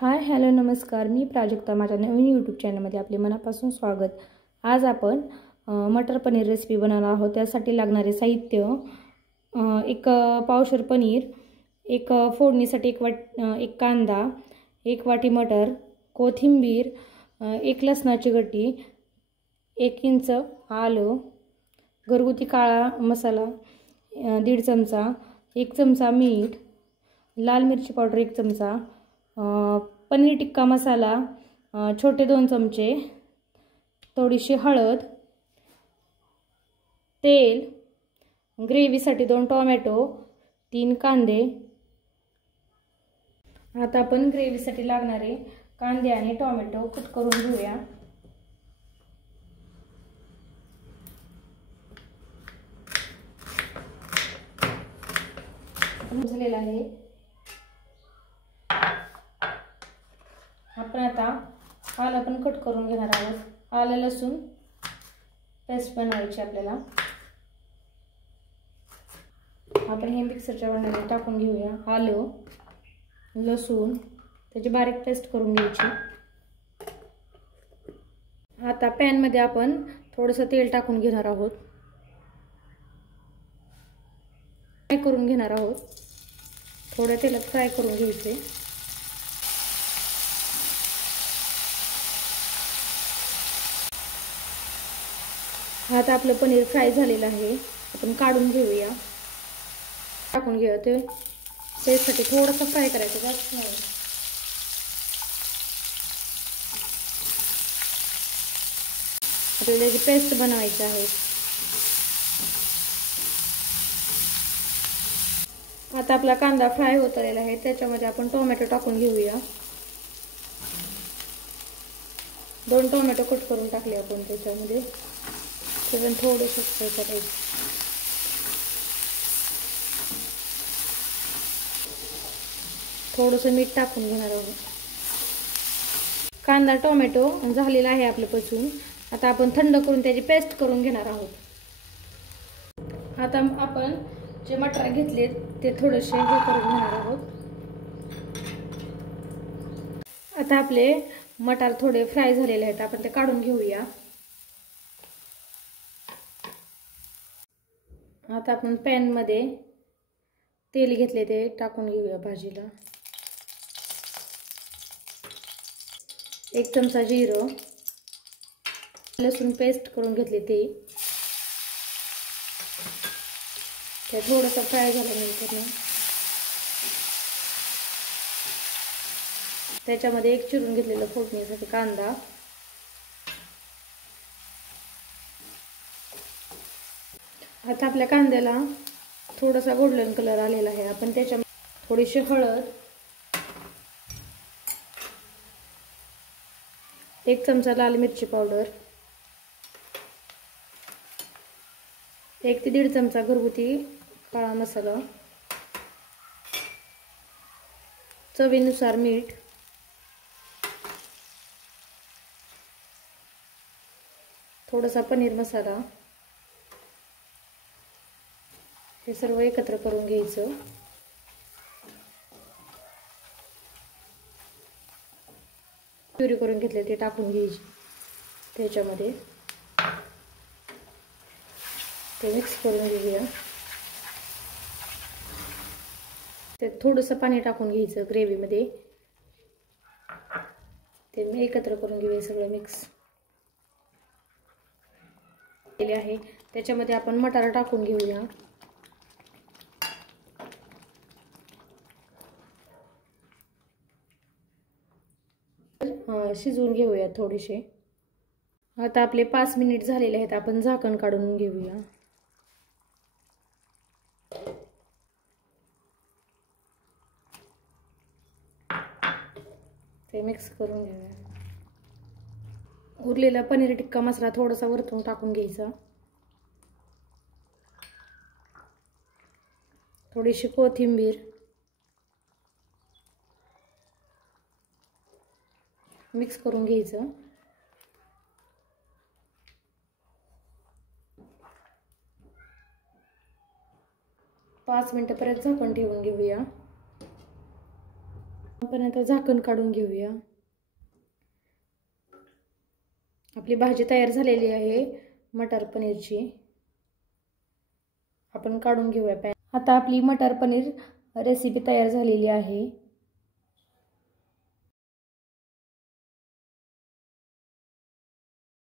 Hi hello नमस्कार, मी प्राजक्ता. माझ्या नवीन YouTube चॅनलमध्ये आपले मनापासून स्वागत. आज आपण मटर पनीर रेसिपी बनवणार आहोत. त्यासाठी लागणारे साहित्य: एक पावशेर पनीर, एक फोडणीसाठी एक कांदा, एक वाटी मटर, कोथिंबीर, एक लसणाची गड्डी, 1 इंच आलं, घरगुती काळा मसाला 1.5 चमचा, 1 चमचा मीठ, लाल मिरची पावडर 1 चमचा, पनीर टिक्का मसाला छोटे 2 चमचे, थोडीशी हळद, तेल, ग्रेव्हीसाठी 2 टोमॅटो, 3 कांदे. आता आपण ग्रेव्हीसाठी लागणारे कांदे आणि टोमॅटो कट करून घेऊया. झालेला आहे. आपण आता आलं पण कट करून घेणार आहोत. आलं लसूण पेस्ट बनवायची आपल्याला. आपण हे मिक्सरच्या भांड्यामध्ये टाकून घेऊया. आलं लसूण त्याची बारीक पेस्ट करून घ्यायची. आता पॅन मध्ये आपण थोडंसं तेल टाकून घेणार आहोत. फ्राय करून घेणार आहोत. थोड्या तेलात फ्राय करून घ्यायचे. आता आपलं पनीर फ्राय झालेलं आहे. आपण काढून घेऊया. टाकून घेऊया. ते टेस्टसाठी थोडंसं फ्राय करायचं, जास्त नाही. आपल्याला त्याची पेस्ट बनवायची आहे. आता आपला कांदा फ्राय होत आलेला आहे. त्याच्यामध्ये आपण टोमॅटो टाकून घेऊया. 2 टोमॅटो कट करून टाकले आपण त्याच्यामध्ये. पण थोडंसं फ्राय करायचं. थोडंसं मीठ टाकून घेणार आहोत. कांदा टोमॅटो झालेला आहे आपल्यापासून. आता आपण थंड करून त्याची पेस्ट करून घेणार आहोत. आता आपण जे मटर घेतले ते थोडेसे हे करून घेणार आहोत. आता आपले मटर थोडे फ्राय झालेले आहेत. आपण ते काढून घेऊया. आता आपण पॅन मध्ये तेल घेतले ते टाकून घेऊया भाजीला. 1 चमचा जिरं, लसूण पेस्ट करून घेतले ते थोडंसं फ्राय झाल्यानंतर त्याच्यामध्ये 1 चिरून घेतलेलं फोडणीसाठी कांदा, आता आपल्या कांद्याला थोडासा गोल्डन कलर आलेला आहे. आपण त्याच्यामध्ये थोडीशी हळद, 1 चमचा लाल मिरची पावडर, 1 ते 1.5 चमचा घरगुती काळा मसाला, चवीनुसार मीठ, थोडासा पनीर मसाला, हे सर्व एकत्र करून घ्यायचं. प्युरी करून घेतले ते टाकून घ्यायची. त्याच्यामध्ये ते मिक्स करून घेऊया. त्यात थोडंसं पाणी टाकून घ्यायचं ग्रेव्हीमध्ये. ते एकत्र करून घेऊया. सगळं मिक्स केले आहे. त्याच्यामध्ये आपण मटार टाकून घेऊया. शिजवून घेऊया थोडेसे. आता आपले 5 मिनिट झालेले आहेत. आपण झाकण काढून घेऊया. ते मिक्स करून घेऊया. उरलेला पनीर टिक्का मसाला थोडासा वरतून टाकून घ्यायचा. थोडीशी कोथिंबीर, मिक्स करून घ्यायचं. पाच मिनिटं परत झाकण ठेवून घेऊया. आपण आता झाकण काढून घेऊया। आपली भाजी तयार झालेली आहे मटर पनीरची। आपण काढून घेऊया पॅन। आता आपली मटर पनीर रेसिपी तयार झालेली आहे।